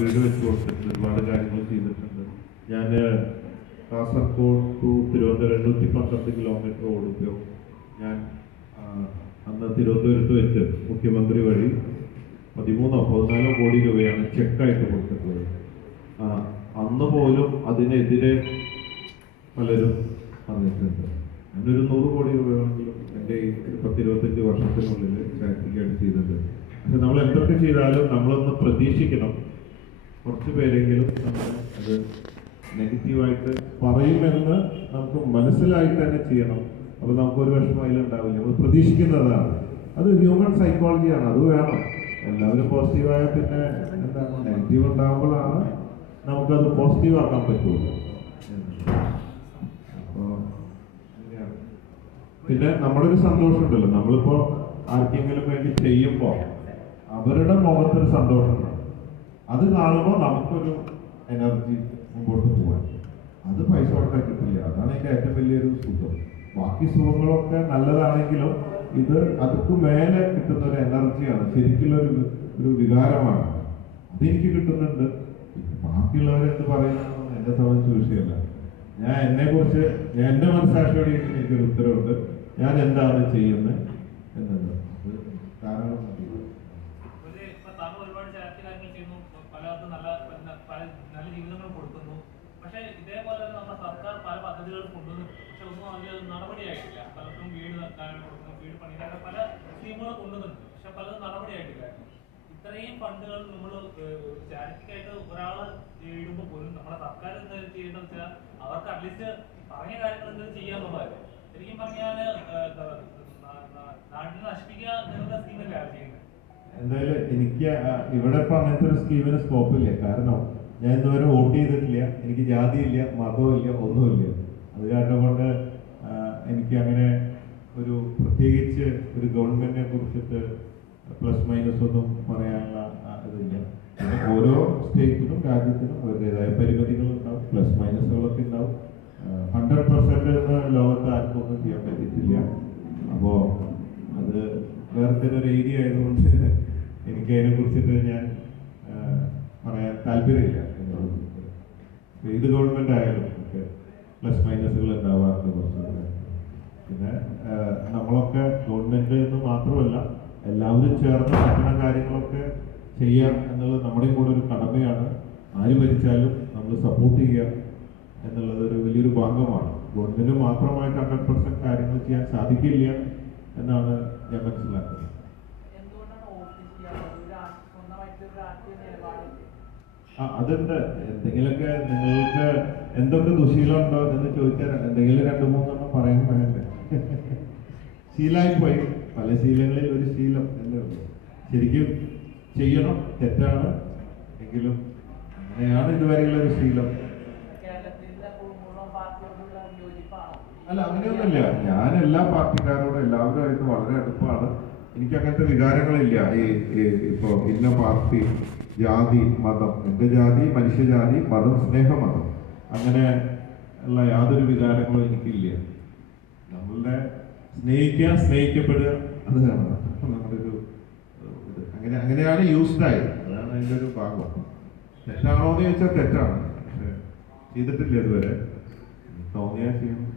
വീട് വെച്ച് കൊടുത്തിട്ടുണ്ട്, ഒരുപാട് കാര്യങ്ങൾ ചെയ്തിട്ടുണ്ട്. ഞാൻ കാസർഗോഡ് ടു തിരുവനന്തപുരം 812 കിലോമീറ്റർ ഓടിപ്പോ ഞാൻ അന്ന് തിരുവനന്തപുരത്ത് വെച്ച് മുഖ്യമന്ത്രി വഴി 13-14 കോടി രൂപയാണ് ചെക്കായിട്ട് കൊടുത്തിട്ടുള്ളത്. അന്ന് പോലും അതിനെതിരെ പലരും പറഞ്ഞിട്ടുണ്ട്. ഞാനൊരു 100 കോടി രൂപയാണെങ്കിലും എൻ്റെ ഈ 10-25 വർഷത്തിനുള്ളിൽ ചാരിറ്റിക്കായിട്ട് ചെയ്തിട്ടുണ്ട്. പക്ഷെ നമ്മൾ എന്തൊക്കെ ചെയ്താലും നമ്മളൊന്ന് പ്രതീക്ഷിക്കണം, കുറച്ച് പേരെങ്കിലും നമ്മൾ അത് നെഗറ്റീവായിട്ട് പറയുമെന്ന് നമുക്ക് മനസ്സിലായിട്ട് തന്നെ ചെയ്യണം. അപ്പോൾ നമുക്കൊരു വിഷമം അതിലുണ്ടാവില്ല. നമ്മൾ പ്രതീക്ഷിക്കുന്നതാണ്. അത് ഹ്യൂമൻ സൈക്കോളജിയാണ്, അത് വേണം. എല്ലാവരും പോസിറ്റീവായ പിന്നെ എന്താണ് നെഗറ്റീവ് ഉണ്ടാകുമ്പോഴാണ് നമുക്കത് പോസിറ്റീവ് ആക്കാൻ പറ്റുള്ളൂ. അപ്പോൾ പിന്നെ നമ്മുടെ ഒരു സന്തോഷം ഉണ്ടല്ലോ, നമ്മളിപ്പോൾ ആർക്കെങ്കിലും വേണ്ടി ചെയ്യുമ്പോൾ അവരുടെ മുഖത്തൊരു സന്തോഷം ഉണ്ടാവും. അത് കാണുമ്പോൾ നമുക്കൊരു എനർജി മുമ്പോട്ട് പോകാൻ. അത് പൈസ കൊടുക്കാൻ കിട്ടില്ല. അതാണ് എൻ്റെ ഏറ്റവും വലിയൊരു സുഖം. ബാക്കി സുഖങ്ങളൊക്കെ നല്ലതാണെങ്കിലും ഇത് അതൊക്കെ മേലെ കിട്ടുന്ന ഒരു എനർജിയാണ്, ശരിക്കുള്ളൊരു വികാരമാണ്. അതെനിക്ക് കിട്ടുന്നുണ്ട്. ബാക്കിയുള്ളവരെന്ത് പറയുന്നതെന്ന് എന്നെ സംബന്ധിച്ച വിഷയമല്ല. ഞാൻ എന്നെക്കുറിച്ച് എൻ്റെ മനസ്സാക്ഷിയോട് എനിക്കൊരു ഉത്തരവുണ്ട്, ഞാൻ എന്താണ് ചെയ്യുന്നത് എന്നത്. അത് കാരണം നല്ല ജീവിതങ്ങൾ കൊടുക്കുന്നു. പക്ഷേ ഇതേപോലെ നമ്മുടെ സർക്കാർ പല പദ്ധതികളും കൊണ്ടുവന്നു, പക്ഷെ ഒന്നും അതിൽ നടപടിയായിട്ടില്ല. പലർക്കും വീട് കൊടുക്കുന്നു, വീട് പണിയിലൊക്കെ പല സ്കീമുകൾ കൊണ്ടുവന്നിട്ടുണ്ട്, പക്ഷെ പലതും നടപടിയായിട്ടില്ല. ഇത്രയും ഫണ്ടുകൾ നമ്മൾ ചാരിറ്റിക്കായിട്ട് ഒരാൾ ഇടുമ്പോൾ പോലും നമ്മുടെ സർക്കാർ എന്താ ചെയ്യേണ്ടത് വെച്ചാൽ അവർക്ക് അറ്റ്ലീസ്റ്റ് പറഞ്ഞ കാര്യങ്ങൾ എന്തെങ്കിലും ചെയ്യാന്നുള്ളതായിരുന്നു. ശരിക്കും പറഞ്ഞാൽ നാട്ടിൽ നശിപ്പിക്കുക എന്നുള്ള സ്കീമല്ലേ ആണ് ചെയ്യുന്നത്. എന്തായാലും എനിക്ക് ഇവിടെ ഇപ്പൊ അങ്ങനത്തെ ഒരു സ്കീമിന് സ്കോപ്പില്ല. കാരണം ഞാൻ ഇതുവരെ വോട്ട് ചെയ്തിട്ടില്ല, എനിക്ക് ജാതിയില്ല, മതവുമില്ല, ഒന്നുമില്ല. അത് കാരണം കൊണ്ട് എനിക്ക് അങ്ങനെ ഒരു പ്രത്യേകിച്ച് ഒരു ഗവൺമെന്റിനെ കുറിച്ചിട്ട് പ്ലസ് മൈനസ് ഒന്നും പറയാനുള്ള ഇതില്ല. പിന്നെ ഓരോ സ്റ്റേറ്റിനും രാജ്യത്തിനും അവരുടേതായ പരിമിതികൾ ഉണ്ടാവും, പ്ലസ് മൈനസുകളൊക്കെ ഉണ്ടാവും. 100% ലോകത്ത് ആർക്കും ഒന്നും ചെയ്യാൻ പറ്റിയിട്ടില്ല. അപ്പോൾ അത് വേറെ ഒരു ഏരിയ ആയതുകൊണ്ട് എനിക്ക് അതിനെ കുറിച്ചിട്ട് ഞാൻ പറയാൻ താല്പര്യമില്ല. ഏത് ഗവൺമെന്റ് ആയാലും ഒക്കെ പ്ലസ് മൈനസുകൾ ഉണ്ടാവാറുണ്ട് കുറച്ചൊക്കെ. പിന്നെ നമ്മളൊക്കെ ഗവൺമെന്റ് എന്ന് മാത്രമല്ല എല്ലാവരും ചേർന്ന് പറ്റുന്ന കാര്യങ്ങളൊക്കെ ചെയ്യാം എന്നുള്ളത് നമ്മുടെയും കൂടെ ഒരു കടമയാണ്. ആര് ഭരിച്ചാലും നമ്മൾ സപ്പോർട്ട് ചെയ്യുക എന്നുള്ളത് ഒരു വലിയൊരു ഭാഗമാണ്. ഗവൺമെന്റ് മാത്രമായിട്ട് 100% കാര്യങ്ങൾ ചെയ്യാൻ സാധിക്കില്ല എന്നാണ് ഞാൻ മനസ്സിലാക്കുന്നത്. അതുണ്ട്. എന്തെങ്കിലുമൊക്കെ നിങ്ങൾക്ക് എന്തൊക്കെ ദുശീലമുണ്ടോ എന്ന് ചോദിച്ചാൽ എന്തെങ്കിലും 2-3 പറയാൻ വേണ്ടേ. ശീലമായിപ്പോയി. പല ശീലങ്ങളിൽ ഒരു ശീലം എന്നേ ഉള്ളൂ. ശരിക്കും ചെയ്യണം, തെറ്റാണ് എങ്കിലും അങ്ങനെയാണ് ഇതുവരെയുള്ള ഒരു ശീലം. അല്ല, അങ്ങനെയൊന്നുമില്ല. ഞാൻ എല്ലാ പാർട്ടിക്കാരോടും എല്ലാവരുമായിട്ട് വളരെ അടുപ്പാണ്. എനിക്ക് അങ്ങനത്തെ വികാരങ്ങളില്ല. ഇപ്പോ ഇന്ന പാർട്ടി, ജാതി, മതം, എൻ്റെ ജാതി, മനുഷ്യജാതി, മതം, സ്നേഹമതം, അങ്ങനെ ഉള്ള യാതൊരു വികാരങ്ങളും എനിക്കില്ല. നമ്മളുടെ സ്നേഹിക്കുക, സ്നേഹിക്കപ്പെടുക, അതാണ് നമ്മുടെ ഒരു അങ്ങനെയാണ് യൂസ്ഡ് ആയത്. അതാണ് അതിൻ്റെ ഒരു ഭാഗം. തെറ്റാണോ എന്ന് ചോദിച്ചാൽ തെറ്റാണ്, പക്ഷെ ചെയ്തിട്ടില്ല ഇതുവരെ. തോന്നിയാൽ ചെയ്യണം.